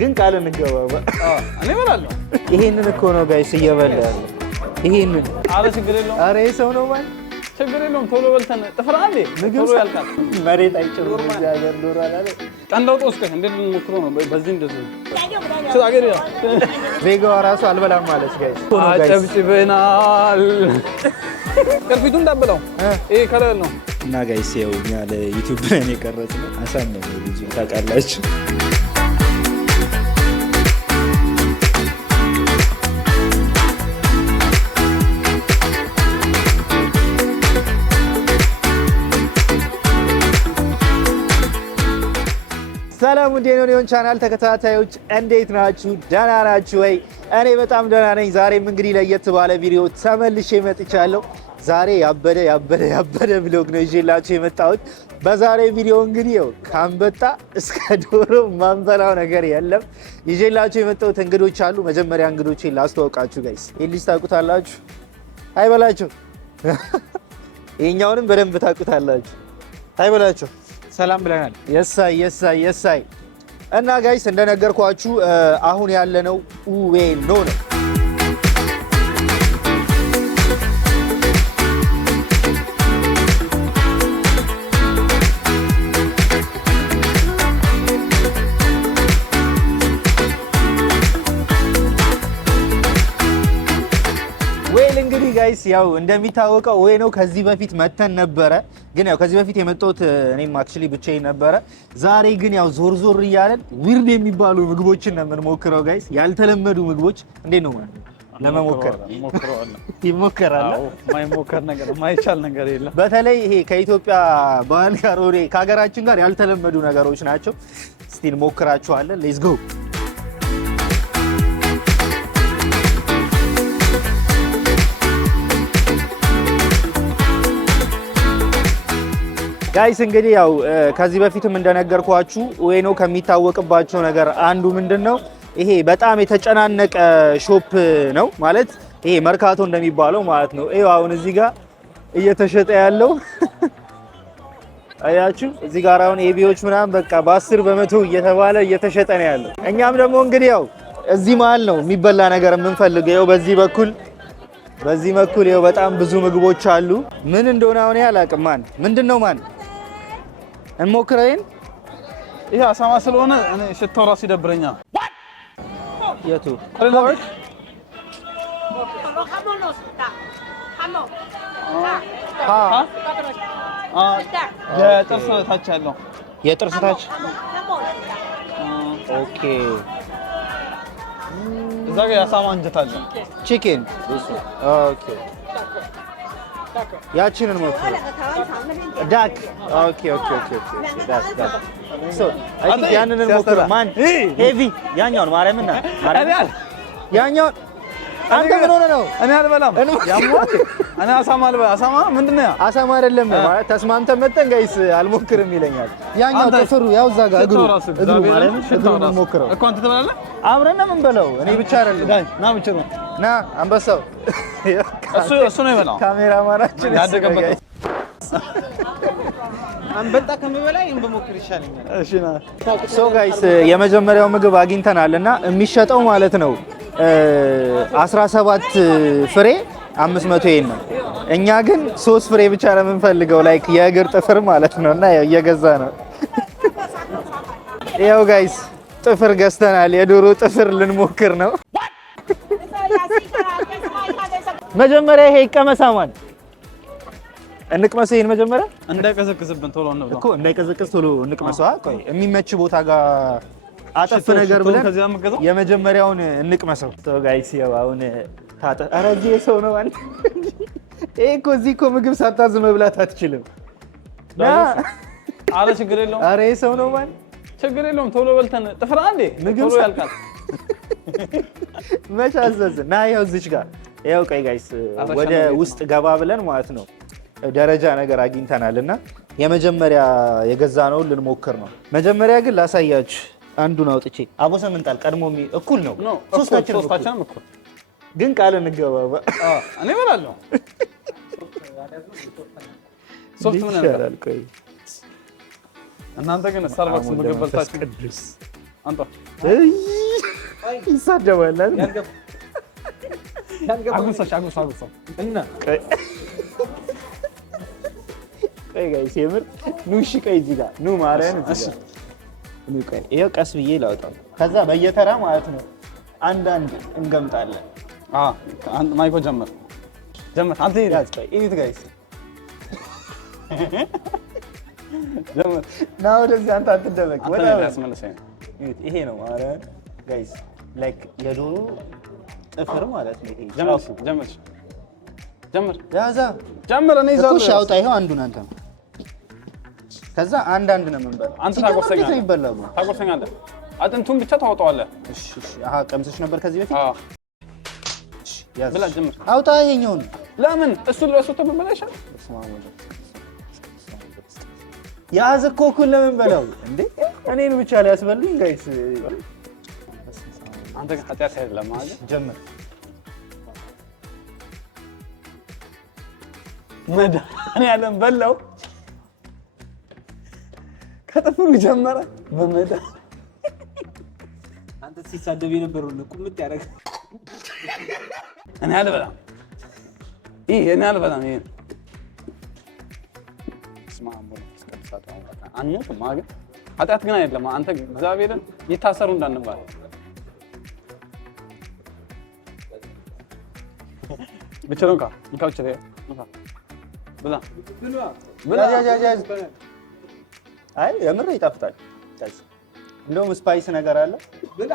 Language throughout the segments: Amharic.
ግን ቃል እንገባባ። እኔ እበላለሁ። ይሄንን እኮ ነው ጋይስ እየበላ ያለው። ይሄንን ኧረ ችግር የለውም። ኧረ ሰው ነው ማለት ችግር የለውም። ቶሎ በልተን ጥፍራ አንዴ ቶሎ ያልቃል። መሬት አይጭሩም እዚህ ሀገር ዶሮ አላለ። ቀንዳውጥ ወስደህ እንዴት ልንሞክረው ነው? በዚህ እንደዚህ አገር ያ ዜጋዋ ራሱ አልበላም ማለች ጋይስ። አጨብጭበናል። ቅርፊቱ እንዳበላው ይሄ ከለል ነው እና ጋይስ ያው እኛ ለዩቲዩብ ላይ የቀረጽነው አሳመነ ልጅ ታውቃላችሁ። ሰላም ውድ የኖኒዮን ቻናል ተከታታዮች እንዴት ናችሁ? ደህና ናችሁ ወይ? እኔ በጣም ደህና ነኝ። ዛሬም እንግዲህ ለየት ባለ ቪዲዮ ተመልሼ መጥቻለሁ። ዛሬ ያበደ ብሎግ ነው ይዤላችሁ የመጣሁት። በዛሬ ቪዲዮ እንግዲህ ያው ከአንበጣ እስከ ዶሮ ማንበላው ነገር የለም። ይዤላችሁ የመጣሁት እንግዶች አሉ። መጀመሪያ እንግዶቼን ላስተዋውቃችሁ ጋይስ። ይሄን ልጅ ታውቁታላችሁ? አይበላችሁ። ይሄኛውንም በደንብ ታውቁታላችሁ። አይበላችሁ። ሰላም ብለናል። የሳይ እና ጋይስ እንደነገርኳችሁ አሁን ያለነው ኡዌኖ ነው። እንግዲህ ጋይስ ያው እንደሚታወቀው ኡዌኖ ከዚህ በፊት መተን ነበረ። ግን ያው ከዚህ በፊት የመጣሁት እኔም አክቹሊ ብቻዬን ነበረ። ዛሬ ግን ያው ዞር እያለን ዊርድ የሚባሉ ምግቦችን ነው የምንሞክረው ጋይስ። ያልተለመዱ ምግቦች እንዴት ነው ማለት ለመሞከር ይሞከራል። ማይሞከር ነገር ማይቻል ነገር የለም። በተለይ ይሄ ከኢትዮጵያ ባህል ጋር ወሬ ከሀገራችን ጋር ያልተለመዱ ነገሮች ናቸው። እስቲ እንሞክራቸዋለን። ሌትስ ጎ ጋይስ። እንግዲህ ያው ከዚህ በፊትም እንደነገርኳችሁ ኡዌኖ ከሚታወቅባቸው ነገር አንዱ ምንድነው? ይሄ በጣም የተጨናነቀ ሾፕ ነው ማለት ይሄ መርካቶ እንደሚባለው ማለት ነው። ይሄው አሁን እዚህ ጋር እየተሸጠ ያለው አያችሁ፣ እዚህ ጋር አሁን ኤቢዎች ምናምን በቃ በ10 በመቶ እየተባለ እየተሸጠ ነው ያለው። እኛም ደግሞ እንግዲህ ያው እዚህ መሀል ነው የሚበላ ነገር የምንፈልገው። ይኸው በዚህ በኩል ይኸው በጣም ብዙ ምግቦች አሉ። ምን እንደሆነ አሁን አላውቅም። ምንድነው እንሞክረን። ይሄ አሳማ ስለሆነ እኔ ሽታው ራሱ ይደብረኛል። የቱ የጥርስ ታች ያለው የጥርስ ታች። ኦኬ እዛ ጋር የአሳማ አንጀት አለ። ቺክን። ኦኬ ያቺንን ሞክሩ። ዳክ። ኦኬ ዳክ ሶ አይ ቲንክ ያንን ሞክሩ። ማን ሄቪ ያኛውን ማርያምና ያኛውን አንተ ምን ሆነ ነው? እኔ አልበላም። ያሟት እኔ አሳማ አልበላም። አሳማ ምንድነው? ያ አሳማ አይደለም ማለት ተስማምተን መጠን ጋይስ አልሞክርም ይለኛል። ያኛው ጥፍሩ ያው እዛ ጋር እግሩ ማርያምን ሽታውን ሞክረው እኮ አንተ ትበላለህ። አብረን ነው የምንበላው። እኔ ብቻ አይደለም። ና ብቻ ነው ና አንበሳው እሱ ነው ይበላው። ካሜራማናችን ያደገበት አንበጣ ከምበላ ይሄን በሞክር ይሻለኛል። እሺ ና ሶ ጋይስ የመጀመሪያው ምግብ አግኝተናልና የሚሸጠው ማለት ነው 17 ፍሬ 500 ዬን ነው። እኛ ግን 3 ፍሬ ብቻ ነው የምንፈልገው ላይክ የእግር ጥፍር ማለት ነውና ያው እየገዛ ነው። ያው ጋይስ ጥፍር ገዝተናል። የዶሮ ጥፍር ልንሞክር ነው። መጀመሪያ ይሄ ይቀመሳማል። እንቅመሰው። ይሄን መጀመሪያ እንዳይቀዘቅዝብን ቶሎ ነው እኮ እንዳይቀዘቅዝ ቶሎ እንቅመሰው። ቆይ የሚመች ቦታ ጋር አጠፍ ነገር ብለን የመጀመሪያውን እንቅመሰው። ጋይስ ያው አሁን ኧረ እዚህ ሰው ነው አንተ። ይሄ እኮ እዚህ እኮ ምግብ ሳታዝ መብላት አትችልም። ኧረ ችግር የለውም። ኧረ ሰው ነው ማለት ችግር የለውም። ቶሎ በልተን ጥፍራ አንዴ ቶሎ ያልቃል። መች አዘዝን ና ይኸው እዚች ጋር ይኸው። ቆይ ጋይስ ወደ ውስጥ ገባ ብለን ማለት ነው ደረጃ ነገር አግኝተናልና የመጀመሪያ የገዛነውን ልንሞክር ነው። መጀመሪያ ግን ላሳያችሁ። አንዱን አውጥቼ አቦሰ ምንጣል ቀድሞ እኩል ነው። ሶስታችንም እኩል ግን ቃል እንገባባ። እኔ እበላለሁ። ሶፍት ምን ያደርጋል? ቆይ እናንተ ግን ስታርባክስ ምግብ በልታችሁ አንተ ይሳደባል አጉርሳሽ እና ቆይ ጋይስ የምር ኑ እሺ ቆይ እዚህ ጋር ኑ ማርያም እሺ ኑ ቆይ ይሄው ቀስ ብዬ ላውጣው ከዛ በየተራ ማለት ነው አንዳንድ እንገምጣለን አንተ ማይኮ ጀመር አንተ ጋይስ ቆይ እዩት ጋይስ ጀመር ና ወደዚህ አንተ አትደበቅ ወደ ያስመለሰኝ ይሄ ነው ማርያም ጋይስ ላይክ የዶሮ ጥፍር ማለት ነው ይሄ ጀመር እኔ ይዛው እሺ አውጣ ይሄው አንዱን አንተ ከዛ አንዳንድ ነው የምንበላው አንተ ታቆርሰኛለህ አጥንቱን ብቻ ታወጣዋለህ እሺ አሃ ቀምሰሽ ነበር ከዚህ በፊት እሺ ያዝ ብላ ጀመር አውጣ ይሄኛውን ለምን እሱ ለሱ ተበላሽ ያዝ እኮ እኩል ለምን በላው እንዴ እኔን ብቻ ላይ ያስበሉኝ ጋይስ አንተ ኃጢአት አይደለም ማለት ጀመር መድኃኒዓለም በላው ከጥፍሩ ጀመረ በመዳ አንተ ሲሳደብ የነበረው ቁምጥ ያደረገ እኔ አልበላም እኔ አልበላም ይሄ አንሞትም ማለት ኃጢአት ግን አይደለም አንተ እግዚአብሔርን ይታሰሩ እንዳንባል ብቻ እንካውች ላይ ብላ አይ የምር ይጣፍጣል እንደውም ስፓይስ ነገር አለ ብላ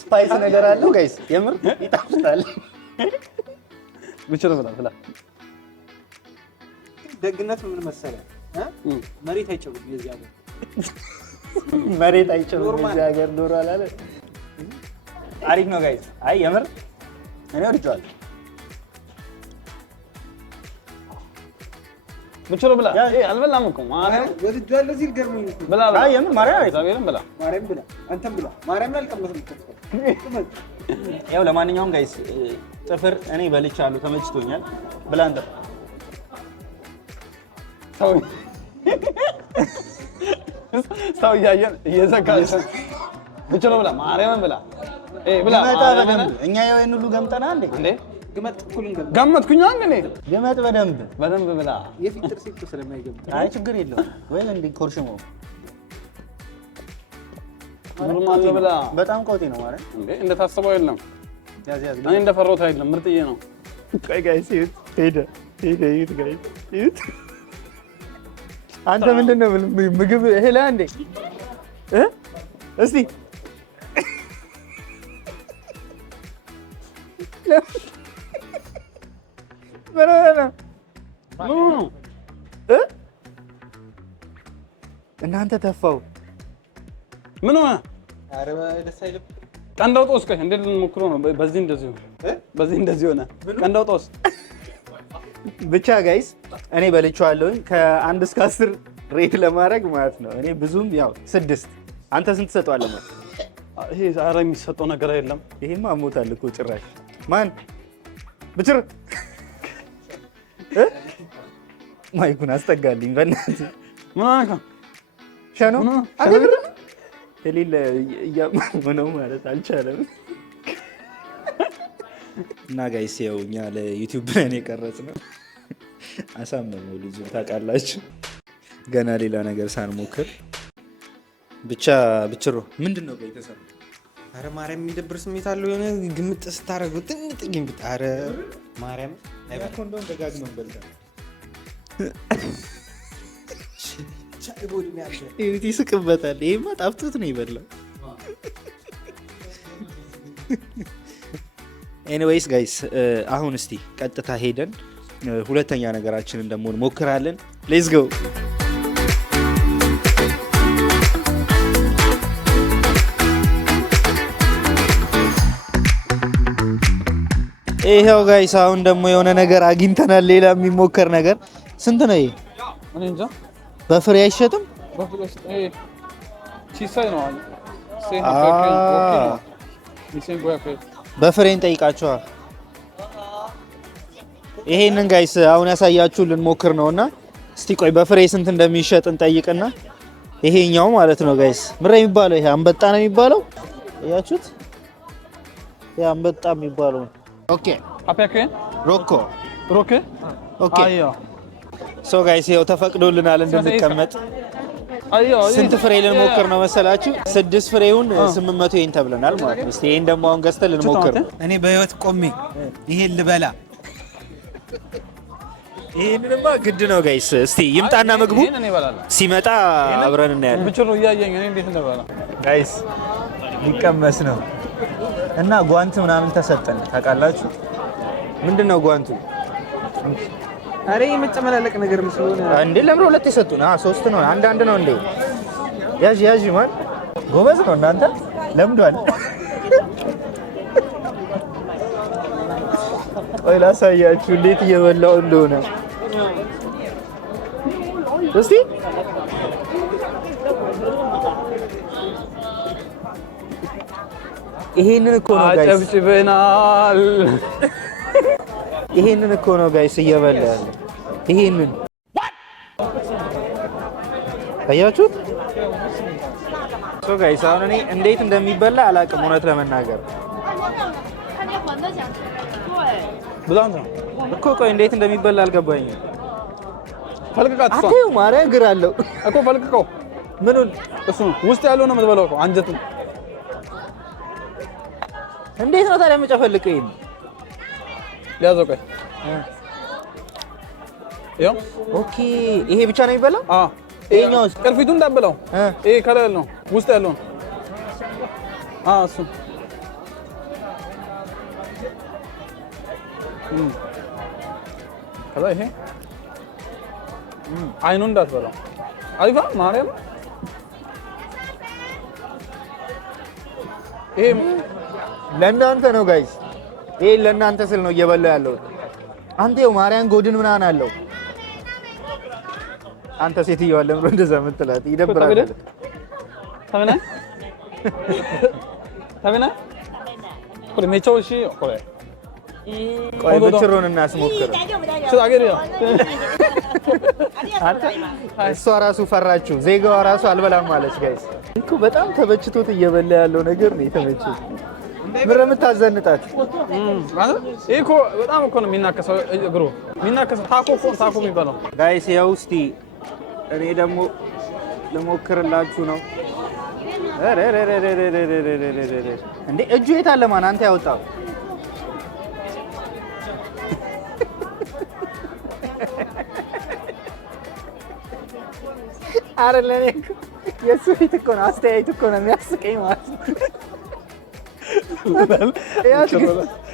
ስፓይስ ነገር አለው ጋይስ የምር ይጣፍጣል ብቻ ብላ ደግነቱ ምን መሰለህ መሬት አይጨውም የዚህ ሀገር መሬት አይጨውም የዚህ ሀገር ዶሮ አላለ አሪፍ ነው ጋይስ አይ የምር እኔ ወድጄዋለሁ ብቻ ብላ አልበላም እኮ ማርያም ወድጄዋለሁ ሲል ገርሞኝ እኮ ብላ አይ የምር ማርያም እግዚአብሔርን ብላ አንተም ብላ ማርያም አልቀመስም ያው ለማንኛውም ጋይስ ጥፍር እኔ በልቻለሁ ተመችቶኛል ብላ አንተ ሰው እያየን እየዘጋሽ ብቻ ብላ ማርያምን ብላ ብላ እኛ ይሄን ሁሉ ገምጠናል እንዴ ግመጥ ኩልን ገመትኩኝ አንዴ ግመጥ በደንብ ብላ የፊት ጥርስ እኮ ስለማይገምጥ አይ ችግር የለውም ወይ እንዴ ኮርሽሞ ኖርማል ብላ በጣም ቆጤ ነው ማለት እንዴ እንደታሰበው የለም እኔ እንደፈራሁት አይደለም ምርጥዬ ነው ቆይ ጋይስ ሄደ ጋይስ አንተ ምንድነው ምግብ እህላ እንዴ እስቲ እናንተ ተፋው ምን ሆነ? ኧረ ደስ አይልም። ቀንዳውጦ እስከ እንዴት ልንሞክረው ነው? በዚህ እንደዚህ ሆነ። ቀንዳውጦ ብቻ ጋይስ እኔ በልቼዋለሁ ከ1 እስከ 10 ሬት ለማድረግ ማለት ነው። እኔ ብዙም ያው 6 አንተ ስንት ትሰጠዋለህ ማለት? ይሄ ዛሬ የሚሰጠው ነገር የለም። ይሄማ አሞታል እኮ ጭራሽ ማን ብችር ማይኩን አስጠጋልኝ በእናትህ ምን አልካ? ሸኖ አገር የሌለ እያመመው ማለት አልቻለም። እና ጋይስ ያው እኛ ለዩቲዩብ ብለን የቀረጽነው አሳመመው ልጁ ታውቃላችሁ። ገና ሌላ ነገር ሳንሞክር ብቻ ብችሮ ምንድነው ቤተሰብ? አረ ማርያም የሚደብር ስሜት አለው። የሆነ ግምጥ ስታረገው ጥንጥ ግምጥ። አረ ማርያም አይባል ኮንዶም ደጋግመን በልተን ይሄ ይስቅበታል። ይሄማ ጣፍቶት ነው ይበላው። ኤኒዌይስ ጋይስ አሁን እስቲ ቀጥታ ሄደን ሁለተኛ ነገራችንን ደግሞ እንሞክራለን። ሌትስ ጎ። ይሄው ጋይስ አሁን ደግሞ የሆነ ነገር አግኝተናል። ሌላ የሚሞከር ነገር ስንት ነው ይሄ? እኔ እንጃ። በፍሬ አይሸጥም? በፍሬ ሲሳይ ነው አለ በፍሬ እንጠይቃቸዋል። ይሄንን ጋይስ አሁን ያሳያችሁ ልንሞክር ነውና እስቲ ቆይ በፍሬ ስንት እንደሚሸጥ እንጠይቅና ይሄኛው ማለት ነው ጋይስ። ምራ የሚባለው ይሄ አንበጣ ነው የሚባለው። እያችሁት ይሄ አንበጣ የሚባለው። ኦኬ አፒያከ ሮኮ ሮኬ ኦኬ አዮ ሶ ጋይስ ይኸው ተፈቅዶልናል እንድንቀመጥ። ስንት ፍሬ ልንሞክር ነው መሰላችሁ? 6 ፍሬውን 800 ይሄን ተብለናል ማለት ነው። እስቲ ይሄን ደግሞ አሁን ገዝተን ልንሞክር ነው። እኔ በህይወት ቆሜ ይሄን ልበላ። ይሄንንማ ግድ ነው ጋይስ። እስቲ ይምጣና ምግቡ ሲመጣ አብረን እናያለን። ብቻው ያያየኝ እኔ እንዴት እንደበላ ጋይስ ሊቀመስ ነው እና ጓንት ምናምን ተሰጠን ታውቃላችሁ? ምንድነው ጓንቱ? አሬ የመጨመላለቅ ነገር መስሎኝ እንዴ ለምን ሁለት የሰጡን? 3 ነው አንድ ነው እንዴ? ያዥ ማን ጎበዝ ነው እናንተ ለምዷል። ወይ ላሳያችሁ እንዴት እየበላው እንደሆነ እስቲ ይሄንን እኮ ነው ጋይስ አጨብጭበናል። ይሄንን እኮ ነው ጋይስ እየበላ ያለ። ይሄንን አያችሁት? ሶ ጋይስ አሁን እኔ እንዴት እንደሚበላ አላውቅም እውነት ለመናገር በጣም ነው እኮ። ቆይ እንዴት እንደሚበላ አልገባኝም። ፈልቅቃት እሷ አትዩ ማርያ እግር አለው እኮ ፈልቅቀው። ምኑን? እሱ ውስጥ ያለው ነው የምትበላው እኮ አንጀቱን። እንዴት ነው ታዲያ የምጨፈልቀው? ይሄን ያዘው። ቆይ ያው ኦኬ። ይሄ ብቻ ነው የሚበላው? አዎ። ይሄኛውስ? ቅርፊቱን እንዳበላው ይሄ ከላይ ያለው ውስጥ ያለው እሱ ከዛ ይሄ አይኑን እንዳትበላው። አይፋ ማርያም ይሄ ለእናንተ ነው ጋይስ። ይሄ ለእናንተ ስል ነው እየበላው ያለው። አንተ ይኸው ማርያም ጎድን ምናምን አለው። አንተ ሴትዮዋ ለምን እንደዛ የምትላት? ይደብራል። ታበና ታበና ቆይ ሜቻው እሺ ቆይ ብችሩን እናስሞክር። እሷ ራሱ ፈራችሁ። ዜጋዋ ራሱ አልበላም ማለች ጋይስ። እኮ በጣም ተበችቶት እየበላ ያለው ነገር ነው የተመቸኝ። ምር የምታዘንጣት ይሄ እኮ በጣም እኮ ነው የሚናከሰው እግሩ የሚናከሰው። ታኮ የሚባለው ጋይስ። ያው እስቲ እኔ ደግሞ ልሞክርላችሁ ነው። እንዴ እጁ የት አለ? ማን አንተ ያወጣው? አረ ለኔ የሱ ፊት እኮ ነው አስተያየት እኮ ነው የሚያስቀኝ ማለት ነው።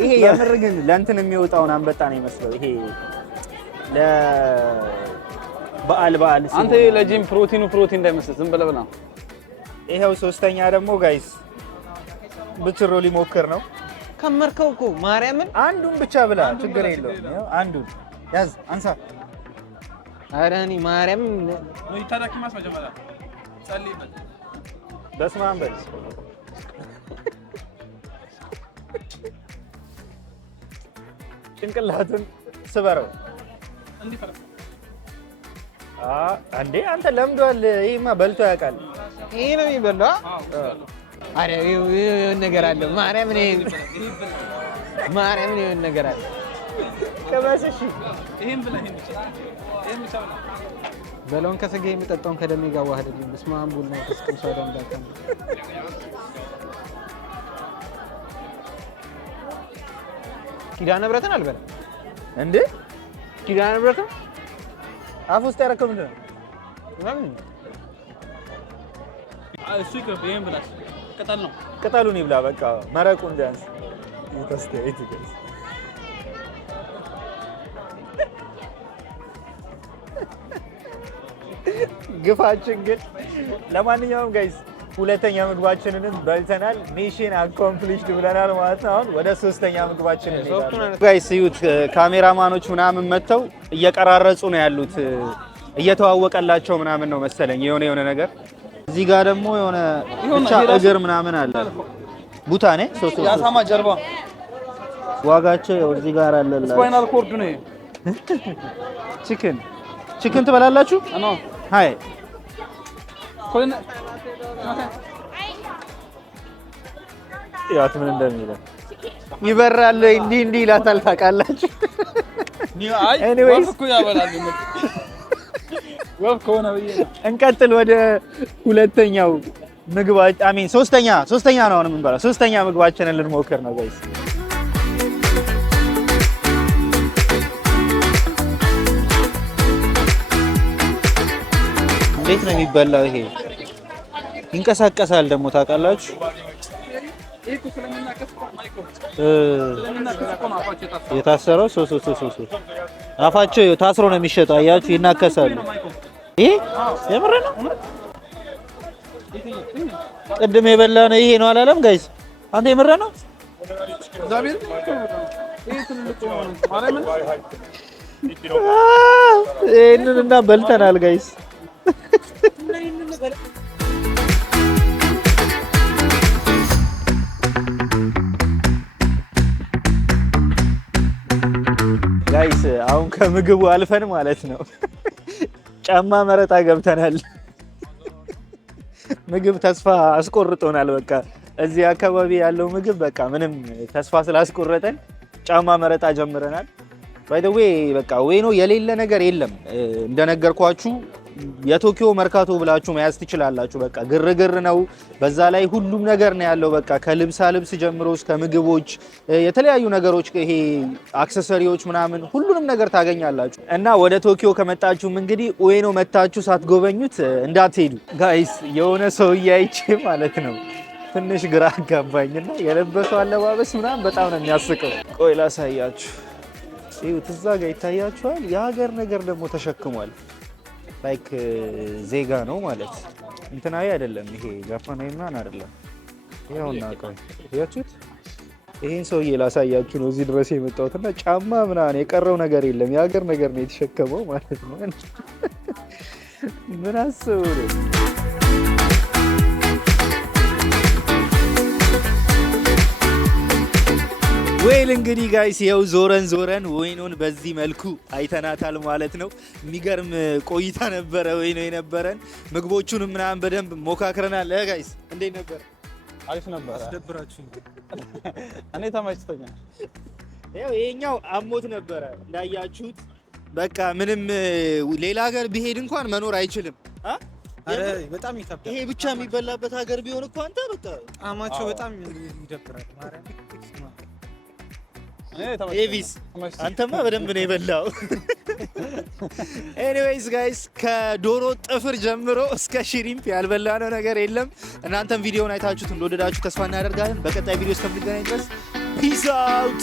ይሄ የምር ግን ለእንትን የሚወጣውን አንበጣ ነው ይመስለው። ይሄ ለበዓል አንተ ለጂም ፕሮቲን እንዳይመስል ዝም ብለህ ብላ። ይሄው ሶስተኛ ደግሞ ጋይስ ብችሮ ሊሞክር ነው። ከመርከው እኮ ማርያምን አንዱን ብቻ ብላ ችግር የለውም። ያው አንዱን ያዝ አንሳ። ኧረ እኔ ማርያም ነው ይታዳኪማስ መጀመሪያ ጸልይበት። በስመ አብ በል ጭንቅላቱን ስበረው እንዲፈራ። አንዴ አንተ ለምዷል። ይሄማ በልቶ ያውቃል። ይሄ ነው የሚበላው። አረ ይሄን ነገር አለ ማርያምን ይሄን ነገር አለ። ከበሰሽ ይሄን ብላ ይሄን ብቻ በለውን ከስጋ የሚጠጣውን ከደሜ ጋር ዋህደልኝ። በስመ አብ ወልድ መንፈስ ቅዱስ አሐዱ አምላክ። ኪዳነ ምሕረትን አልበላም እንዴ? ኪዳነ ምሕረትን አፍ ውስጥ ያደረከው ምንድን ነው? እሱ ይቅርብ። ይሄን ብላ ቅጠል ነው። ቅጠሉን ይብላ በቃ መረቁን ቢያንስ ይተስተይት ይገስ ግፋችን ግን። ለማንኛውም ጋይስ ሁለተኛ ምግባችንንም በልተናል። ሚሽን አኮምፕሊሽድ ብለናል ማለት ነው። አሁን ወደ ሶስተኛ ምግባችን እንሄዳለን። ጋይስ እዩት፣ ካሜራማኖች ምናምን መተው እየቀራረጹ ነው ያሉት። እየተዋወቀላቸው ምናምን ነው መሰለኝ የሆነ ነገር። እዚህ ጋር ደግሞ የሆነ ብቻ እግር ምናምን አለ። ቡታኔ ሶስት ያሳማ ጀርባ ዋጋቸው ያው እዚህ ጋር አለላችሁ። ስፓይናል ኮርድ ነው። ቺክን ትበላላችሁ? አኖ ሃይ ያት ምን እንደሚለው ይበራል እንዲህ ይላታል ታውቃላችሁ። ኤኒዌይስ እንቀጥል ወደ ሁለተኛው ምግባችን ሶስተኛ ነው የምንበላው። ሶስተኛ ምግባችንን ልንሞክር ነው ጋይስ። እንዴት ነው የሚበላው? ይሄ ይንቀሳቀሳል ደግሞ ታውቃላችሁ። የታሰረው አፋቸው ታስሮ ነው የሚሸጠው። አያችሁ ይናከሳሉ። ይሄ የምር ነው። ቅድም የበላ ነው ይሄ ነው አላለም ጋይስ? አንተ የምር ነው? ይሄንንና በልተናል ጋይስ። ጋይስ አሁን ከምግቡ አልፈን ማለት ነው ጫማ መረጣ ገብተናል። ምግብ ተስፋ አስቆርጦናል። በቃ እዚህ አካባቢ ያለው ምግብ በቃ ምንም ተስፋ ስላስቆረጠን ጫማ መረጣ ጀምረናል። ባይ ዘ ዌይ በቃ ዌኖ የሌለ ነገር የለም። እንደነገርኳችሁ የቶኪዮ መርካቶ ብላችሁ መያዝ ትችላላችሁ። በቃ ግርግር ነው። በዛ ላይ ሁሉም ነገር ነው ያለው። በቃ ከልብስ ጀምሮ እስከ ምግቦች፣ የተለያዩ ነገሮች፣ ይሄ አክሰሰሪዎች ምናምን ሁሉንም ነገር ታገኛላችሁ። እና ወደ ቶኪዮ ከመጣችሁም እንግዲህ ኡኤኖ መታችሁ ሳትጎበኙት እንዳትሄዱ ጋይስ። የሆነ ሰውዬ አይቼ ማለት ነው ትንሽ ግራ አጋባኝና የለበሰው አለባበስ ምናምን በጣም ነው የሚያስቀው። ቆይ ላሳያችሁ። ይኸው እዛ ጋር ይታያችኋል። የሀገር ነገር ደግሞ ተሸክሟል። ላይክ ዜጋ ነው ማለት እንትናዊ አይደለም። ይሄ ጃፓናዊ ምናምን አይደለም። ይኸውና ቆይ ያችሁት ይሄን ሰውዬ ላሳያችሁ ነው እዚህ ድረስ የመጣሁትና ጫማ ምናምን የቀረው ነገር የለም። የሀገር ነገር ነው የተሸከመው ማለት ነው። ምን አስቡ ነው። ዌል እንግዲህ ጋይስ ይኸው ዞረን ኡኤኖን በዚህ መልኩ አይተናታል ማለት ነው። የሚገርም ቆይታ ነበረ ኡኤኖ የነበረን። ምግቦቹንም ምናምን በደንብ ሞካክረናል። ጋይስ እንዴት ነበር? አሪፍ ነበር። አስደብራችሁ እኔ ተመችቶኛል። ያው ይሄኛው አሞት ነበረ እንዳያችሁት። በቃ ምንም ሌላ ሀገር ቢሄድ እንኳን መኖር አይችልም። አረ በጣም ይከብዳል። ይሄ ብቻ የሚበላበት ሀገር ቢሆን እኮ አንተ በቃ ጣማቸው በጣም ይደብራል። ኤቪስ አንተማ በደንብ ነው የበላው። ኤኒዌይስ ጋይስ ከዶሮ ጥፍር ጀምሮ እስከ ሽሪምፕ ያልበላነው ነገር የለም። እናንተም ቪዲዮውን አይታችሁት እንደወደዳችሁ ተስፋ እናደርጋለን። በቀጣይ ቪዲዮ እስከምንገናኝ ድረስ ፒስ አውት።